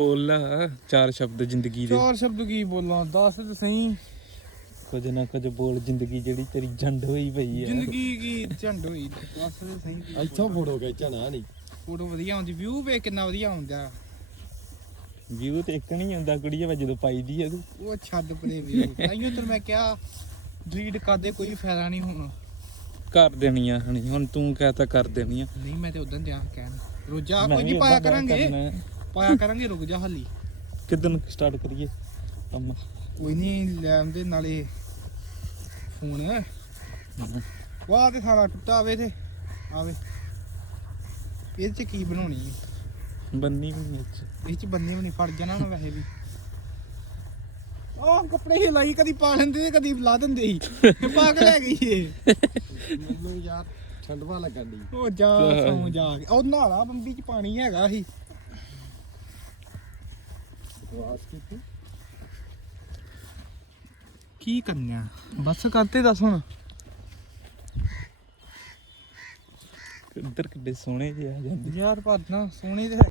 ਬੋਲ ਚਾਰ ਸ਼ਬਦ ਜ਼ਿੰਦਗੀ ਦੇ। ਚਾਰ ਸ਼ਬਦ ਕੀ ਬੋਲਾਂ ਦੱਸ ਤੇ ਸਹੀ। ਕੁਝ ਨਾ ਕੁਝ ਬੋਲ ਜ਼ਿੰਦਗੀ ਜਿਹੜੀ ਤੇਰੀ ਜੰਡ ਹੋਈ ਪਈ ਹੈ ਜ਼ਿੰਦਗੀ ਕੀ ਝੰਡ ਹੋਈ ਦੱਸ ਤੇ ਸਹੀ। ਕੀ ਇੱਥੋਂ ਫੋਟੋ ਖਿੱਚਣਾ ਨਹੀਂ। ਫੋਟੋ ਵਧੀਆ ਆਉਂਦੀ ਵਿਊ ਵੇ ਕਿੰਨਾ ਵਧੀਆ ਆਉਂਦਾ। ਵੀਊ ਤੇ ਇੱਕ ਨਹੀਂ ਹੁੰਦਾ ਕੁੜੀਏ ਵਾ ਜਦੋਂ ਪਾਈ ਦੀ ਆ ਤੂੰ। ਉਹ ਛੱਡ ਪਰੇ ਵਿਊ ਤਾਈਓ ਤੈਨੂੰ ਮੈਂ ਕਿਹਾ ਡਿਲੀਟ ਕਰਦੇ ਕੋਈ ਫਾਇਦਾ ਨਹੀਂ ਹੁਣ। ਕਰ ਦੇਣੀਆਂ ਹਣੀ ਹੁਣ ਤੂੰ ਕਹਤਾ ਕਰ ਦੇਣੀਆਂ। ਨਹੀਂ ਮੈਂ ਤੇ ਉਦੋਂ ਦਿਆਂ ਕਹਿਣ। ਰੋਜਾ ਕੋਈ ਨਹੀਂ ਪਾਇਆ ਕਰਾਂਗੇ। ਪਾਇਆ ਕਰਾਂਗੇ ਰੁਕ ਜਾ ਹਲੀ। ਕਿੱਦਣ ਸਟਾਰਟ ਕਰੀਏ ਕੰਮ? ਕੋਈ ਨਹੀਂ ਲੈ ਆਉਂਦੇ ਨਾਲੇ ਫੋਨ। ਵਾਹ ਤੇ ਸਾਰਾ ਟੁੱਟਾ ਆਵੇ ਤੇ। ਆਵੇ। ਇਹ ਚ ਕੀ ਬਣਾਉਣੀ ਹੈ? ਬੰਨੀ ਵੀ ਨਹੀਂ ਇਹ ਚ ਬੰਨੇ ਵੀ ਨਹੀਂ ਫੜ ਜਾਣਾ ਨਾ ਵੈਸੇ ਵੀ। ਆਹ ਕੱਪੜੇ ਹੀ ਲਾਈ ਕਦੀ ਪਾ ਲੈਂਦੇ ਤੇ ਕਦੀ ਲਾ ਦਿੰਦੇ ਸੀ। ਪਾ ਕੇ ਲੈ ਗਈ ਏ ਮੈਨੂੰ ਯਾਰ ਠੰਡਵਾ ਲੱਗਣ ਦੀ ਉਹ ਜਾ ਸੌਂ ਜਾ ਕੇ। ਉਹ ਨਾਲਾ ਬੰਬੀ ਚ ਪਾਣੀ ਹੈਗਾ ਸੀ। ਕੀ ਕਰਨਾ? ਬਸ ਕਰਤੇ ਦੱਸ ਹੁਣ। ਇੱਧਰ ਕਿੱਡੇ ਸੋਹਣੇ ਜਿਹੇ ਆ ਜਾਂਦੇ। ਯਾਰ ਪਰ ਨਾ ਸੋਹਣੇ ਤੇ